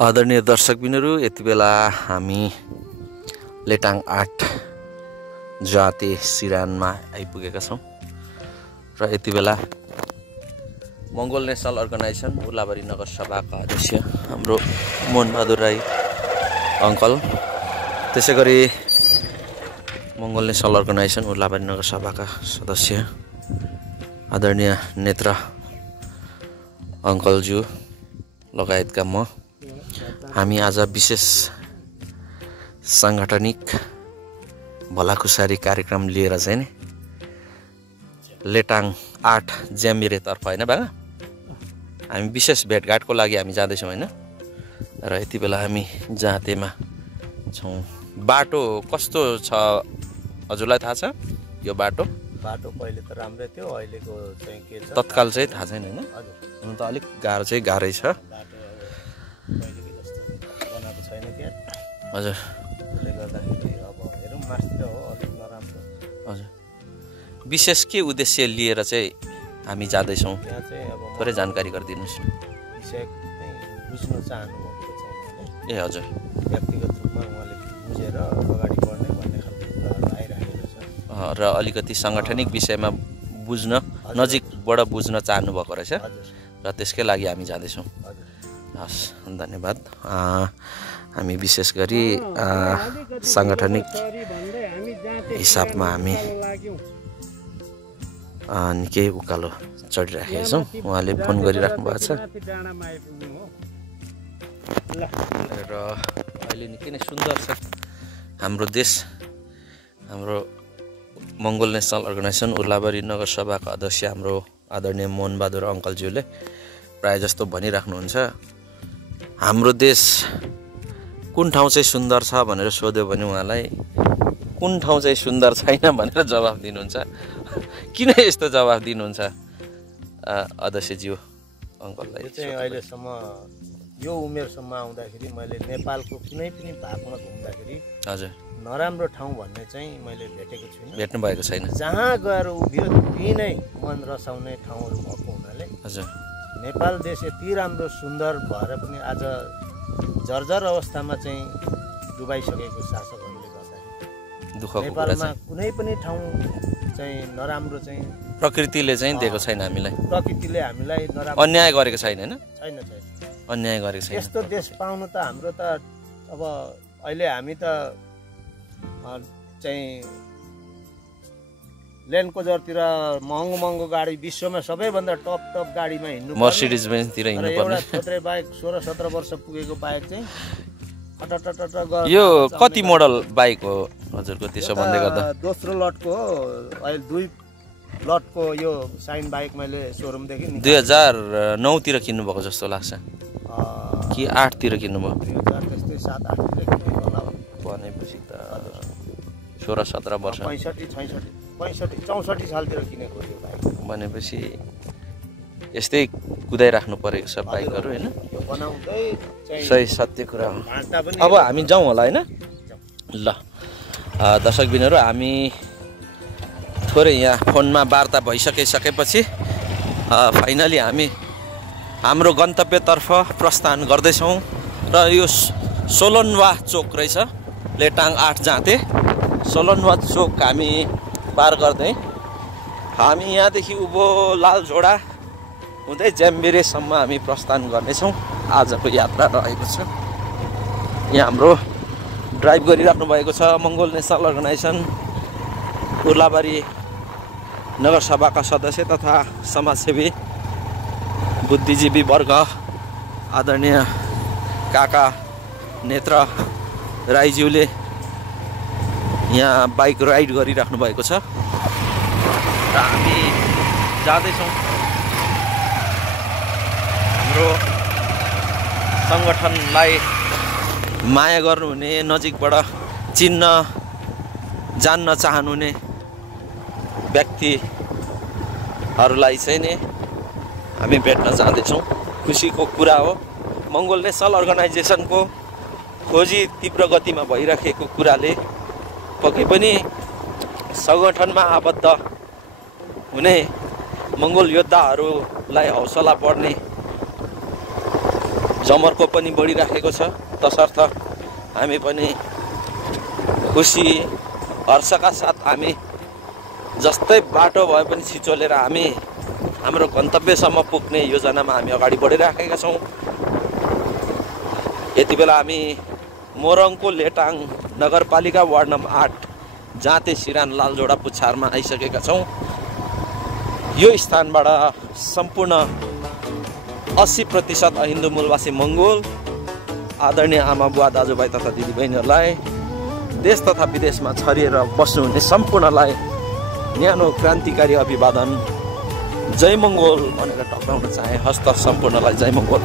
आदरणीय दर्शकबिनहरू, यति बेला हामी लेटाङ 8 जाते सिरानमा आइपुगेका छौँ र यति बेला मङ्गोल नेसनल अर्गनाइजेसन उर्लाबारी नगरसभाका अध्यक्ष हाम्रो मोहनबहादुर राई अङ्कल, त्यसै गरी मङ्गोल नेसनल अर्गनाइजेसन उर्लाबारी नगरसभाका सदस्य आदरणीय नेत्र अङ्कलज्यू लगायतका हामी आज विशेष सांगठनिक भलाखुसारी कार्यक्रम लिएर चाहिँ नि लेटाङ 8 ज्यामिरेतर्फ होइन बा हामी विशेष भेटघाटको लागि हामी जाँदैछौँ होइन। र यति बेला हामी जाँतेमा छौँ। बाटो कस्तो छ हजुरलाई थाहा छ? यो बाटो पहिले त राम्रै थियो, अहिलेको चाहिँ के छ तत्काल चाहिँ थाहा छैन होइन। हुन त अलिक गाह्रै छ। हजुर, त्यसले गर्दाखेरि अब हेरौँ मास्तिर हो अलिक नराम्रो। हजुर, विशेष के उद्देश्य लिएर चाहिँ हामी जाँदैछौँ त्यहाँ चाहिँ अब थोरै जानकारी गरिदिनुहोस् न। विषय बुझ्न चाहनुभएको छ उहाँले। ए हजुर, व्यक्तिगत रूपमा उहाँले बुझेर अगाडि बढ्ने भन्ने खालको कुराहरू आइरहेको छ र अलिकति साङ्गठनिक विषयमा बुझ्न नजिकबाट बुझ्न चाहनुभएको रहेछ र त्यसकै लागि हामी जाँदैछौँ। हस्, धन्यवाद। हामी विशेष गरी साङ्गठनिक हिसाबमा हामी निकै उकालो चढिराखेका छौँ। उहाँले फोन गरिराख्नु भएको छ र अहिले निकै नै सुन्दर छ हाम्रो देश। हाम्रो मङ्गोल नेसनल अर्गनाइजेसन उर्लाबारी नगरसभाका अध्यक्ष हाम्रो आदरणीय मोहनबहादुर अङ्कलज्यूले प्रायः जस्तो भनिराख्नुहुन्छ, हाम्रो देश कुन ठाउँ चाहिँ सुन्दर छ भनेर सोध्यो भने उहाँलाई कुन ठाउँ चाहिँ सुन्दर छैन भनेर जवाफ दिनुहुन्छ। किन यस्तो जवाफ दिनुहुन्छ अध्यक्षज्यू अङ्कललाई? यो चाहिँ अहिलेसम्म यो उमेरसम्म आउँदाखेरि मैले नेपालको कुनै पनि भागमा घुम्दाखेरि हजुर नराम्रो ठाउँ भन्ने चाहिँ मैले भेटेको छुइनँ, भेट्नु भएको छैन। जहाँ गएर उभियो त्यही नै मन रसाउने ठाउँहरू भएको हुनाले हजुर नेपाल देश यति राम्रो सुन्दर भएर पनि आज जर्जर अवस्थामा चाहिँ डुबाइसकेको शासकहरूले गर्दाखेरि दुःखको कुरा नेपालमा चाहिँ कुनै पनि ठाउँ चाहिँ नराम्रो चाहिँ प्रकृतिले चाहिँ दिएको छैन हामीलाई। प्रकृतिले हामीलाई नराम्रो अन्याय गरेको छैन होइन, छैन अन्याय गरेको छैन। यस्तो देश पाउनु त हाम्रो त अब अहिले हामी त चाहिँ ल्यान्ड क्रुजरतिर महँगो महँगो गाडी विश्वमा सबैभन्दा टप गाडीमा हिँड्नु मर्सिडिज बेन्जतिर हिँड्नु पर्ने। एउटा थोत्रे बाइक 16-17 वर्ष पुगेको बाइक चाहिँ यो कति मोडल बाइक हो हजुरको? त्यसो भन्दै गर्दा दोस्रो लटको हो। अहिले 2 लटको यो साइन बाइक मैले सोरुमदेखि 2009 तिर किन्नु भएको जस्तो लाग्छ कि 8 तिर किन्नुभयो? 2000 त्यस्तै 7-8 तिर किनेको होला भनेपछि त 16-17 वर्ष 65-64 सालतिर किनेको यो बाइक भनेपछि यस्तै कुदाइराख्नु परेको छ बाइकहरू होइन। बनाउँदै सही सत्य कुरा हो। अब हामी जाउँ होला होइन। ल दर्शकबिनहरू, हामी थोरै यहाँ फोनमा वार्ता भइसकेपछि फाइनली हामी हाम्रो गन्तव्यतर्फ प्रस्थान गर्दैछौँ र यो सोलनवा चोक रहेछ लेटाङ 8 जाँते। सोलनवा चोक हामी पार गर्दै हामी यहाँदेखि उँभो लालझोडा हुँदै ज्याम्बिरेसम्म हामी प्रस्थान गर्नेछौँ। आजको यात्रा रहेको छ। यहाँ हाम्रो ड्राइभ गरिराख्नु भएको छ मङ्गोल नेसनल अर्गनाइजेसन उर्लाबारी नगरसभाका सदस्य तथा समाजसेवी बुद्धिजीवी वर्ग आदरणीय काका नेत्र राईज्यूले यहाँ बाइक राइड गरिराख्नु भएको छ र हामी जाँदैछौँ। हाम्रो सङ्गठनलाई माया गर्नुहुने, नजिकबाट चिन्न जान्न चाहनुहुने व्यक्तिहरूलाई चाहिँ नि हामी भेट्न जाँदैछौँ। खुसीको कुरा हो। मङ्गोल नेसनल अर्गनाइजेसनको खोजी तीव्र गतिमा भइराखेको कुराले पक्कै पनि सङ्गठनमा आबद्ध हुने मङ्गोल योद्धाहरूलाई हौसला बढ्ने जमर्को पनि बढिराखेको छ। तसर्थ हामी पनि खुसी हर्षका साथ हामी जस्तै बाटो भए पनि छिचोलेर हामी हाम्रो गन्तव्यसम्म पुग्ने योजनामा हामी अगाडि बढिराखेका छौँ। यति बेला हामी मोरङको लेटाङ नगरपालिका वार्ड नम्बर 8 जाँते सिरान लालजोडा पुच्छारमा आइसकेका छौँ। यो स्थानबाट सम्पूर्ण 80% हिन्दू मूलवासी मङ्गोल आदरणीय आमा बुवा दाजुभाइ तथा दिदीबहिनीहरूलाई देश तथा विदेशमा छरिएर बस्नुहुने सम्पूर्णलाई न्यानो क्रान्तिकारी अभिवादन। जय मङ्गोल भनेर टक्राउन चाहे। हस्त सम्पूर्णलाई जय मङ्गोल।